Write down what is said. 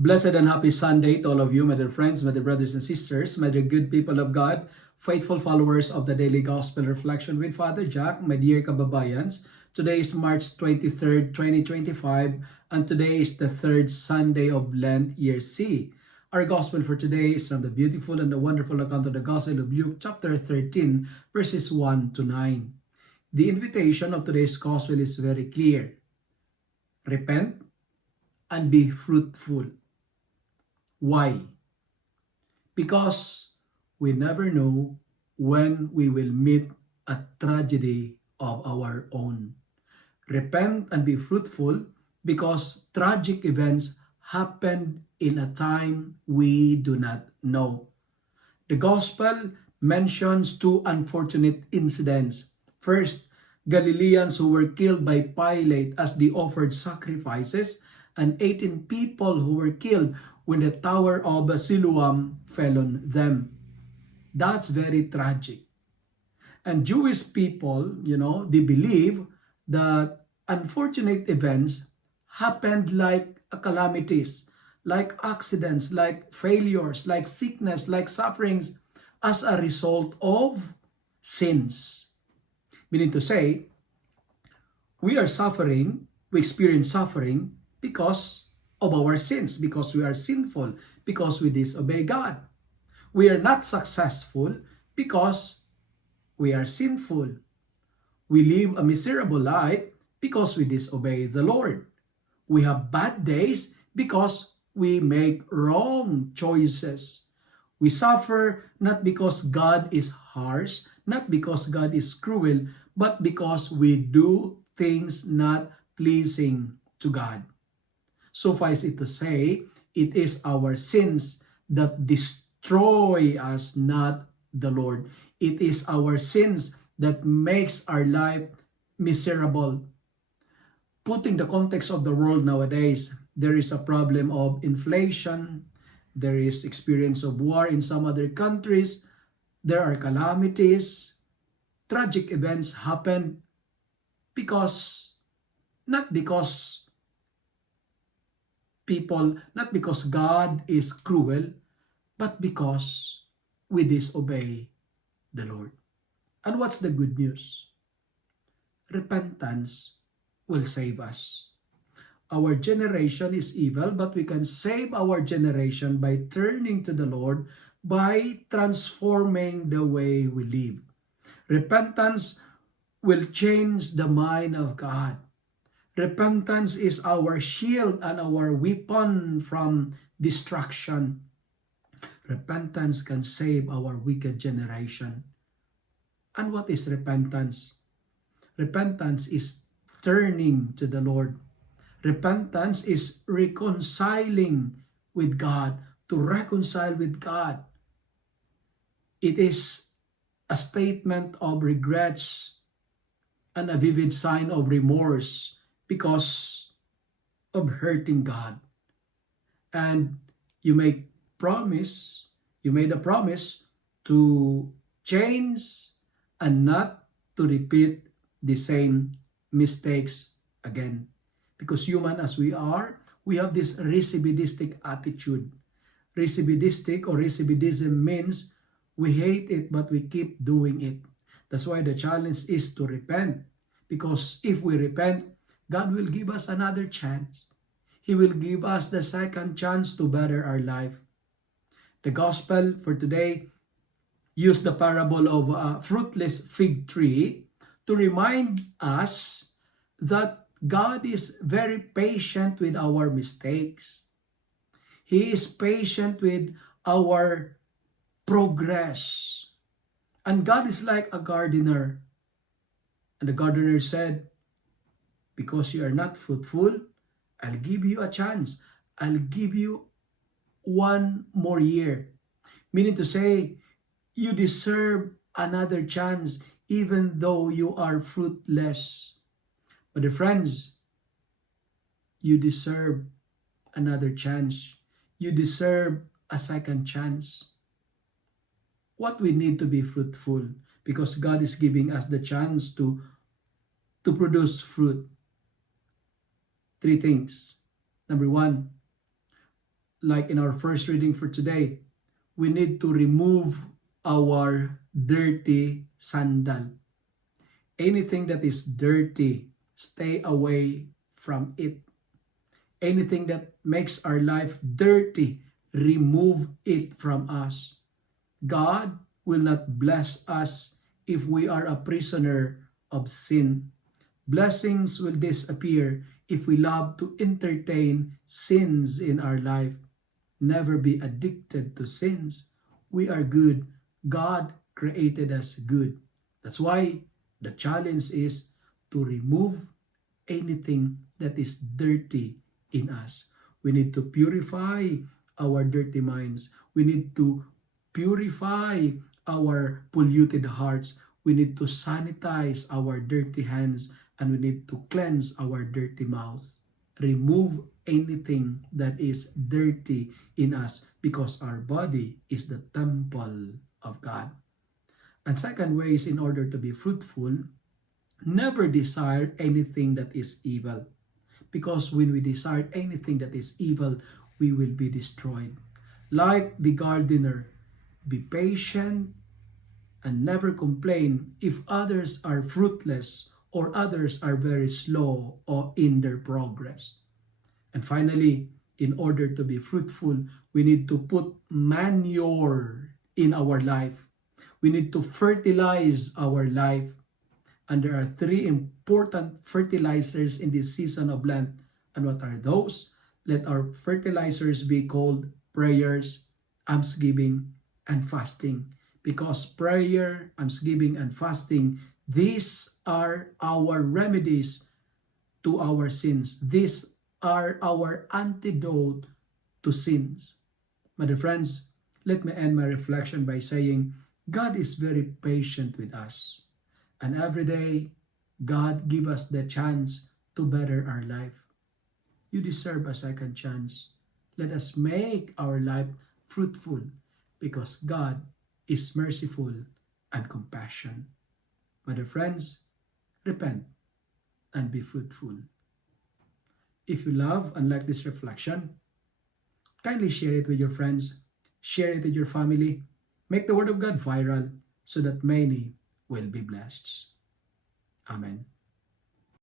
Blessed and happy Sunday to all of you, my dear friends, my dear brothers and sisters, my dear good people of God, faithful followers of the Daily Gospel Reflection with Father Jack, my dear kababayans. Today is March 23rd, 2025, and today is the third Sunday of Lent, Year C. Our Gospel for today is from the beautiful and the wonderful account of the Gospel of Luke, chapter 13, verses 1 to 9. The invitation of today's Gospel is very clear. Repent and be fruitful. Why? Because we never know when we will meet a tragedy of our own. Repent and be fruitful because tragic events happened in a time we do not know. The Gospel mentions two unfortunate incidents. First, Galileans who were killed by Pilate as they offered sacrifices, and 18 people who were killed when the tower of Siloam fell on them. That's very tragic. And Jewish people, they believe that unfortunate events happened like calamities, like accidents, like failures, like sickness, like sufferings as a result of sins. Meaning to say, we experience suffering because of our sins, because we are sinful, because we disobey God. We are not successful because we are sinful. We live a miserable life because we disobey the Lord. We have bad days because we make wrong choices. We suffer not because God is harsh, not because God is cruel, but because we do things not pleasing to God. Suffice it to say, it is our sins that destroy us, not the Lord. It is our sins that makes our life miserable. Putting the context of the world nowadays, there is a problem of inflation, there is experience of war in some other countries, there are calamities, tragic events happen not because God is cruel, but because we disobey the Lord. And what's the good news? Repentance will save us. Our generation is evil, but we can save our generation by turning to the Lord, by transforming the way we live. Repentance will change the mind of God. Repentance is our shield and our weapon from destruction. Repentance can save our wicked generation. And what is repentance? Repentance is turning to the Lord. Repentance is reconciling with God, to reconcile with God. It is a statement of regrets and a vivid sign of remorse because of hurting God. And you made a promise to change and not to repeat the same mistakes again. Because human as we are, we have this recidivistic attitude. Recidivism means we hate it but we keep doing it. That's why the challenge is to repent. Because if we repent, God will give us another chance. He will give us the second chance to better our life. The gospel for today used the parable of a fruitless fig tree to remind us that God is very patient with our mistakes. He is patient with our progress. And God is like a gardener. And the gardener said, because you are not fruitful, I'll give you a chance. I'll give you one more year. Meaning to say, you deserve another chance even though you are fruitless. But the friends, you deserve another chance. You deserve a second chance. What we need to be fruitful, because God is giving us the chance to produce fruit. Three things. Number one, like in our first reading for today, we need to remove our dirty sandal. Anything that is dirty, stay away from it. Anything that makes our life dirty, remove it from us. God will not bless us if we are a prisoner of sin. Blessings will disappear if we love to entertain sins in our life. Never be addicted to sins. We are good. God created us good. That's why the challenge is to remove anything that is dirty in us. We need to purify our dirty minds. We need to purify our polluted hearts. We need to sanitize our dirty hands, and we need to cleanse our dirty mouths. Remove anything that is dirty in us because our body is the temple of God. And second way is, in order to be fruitful, never desire anything that is evil. Because when we desire anything that is evil, we will be destroyed. Like the gardener, be patient and never complain if others are fruitless or others are very slow or in their progress. And finally, in order to be fruitful, we need to put manure in our life. We need to fertilize our life. And there are three important fertilizers in this season of Lent. And what are those? Let our fertilizers be called prayers, almsgiving, and fasting. Because prayer, almsgiving, and fasting, these are our remedies to our sins. These are our antidote to sins. My dear friends, let me end my reflection by saying, God is very patient with us. And every day, God give us the chance to better our life. You deserve a second chance. Let us make our life fruitful because God is merciful and compassionate. My dear friends, repent and be fruitful. If you love and like this reflection, kindly share it with your friends, share it with your family, make the Word of God viral so that many will be blessed. Amen.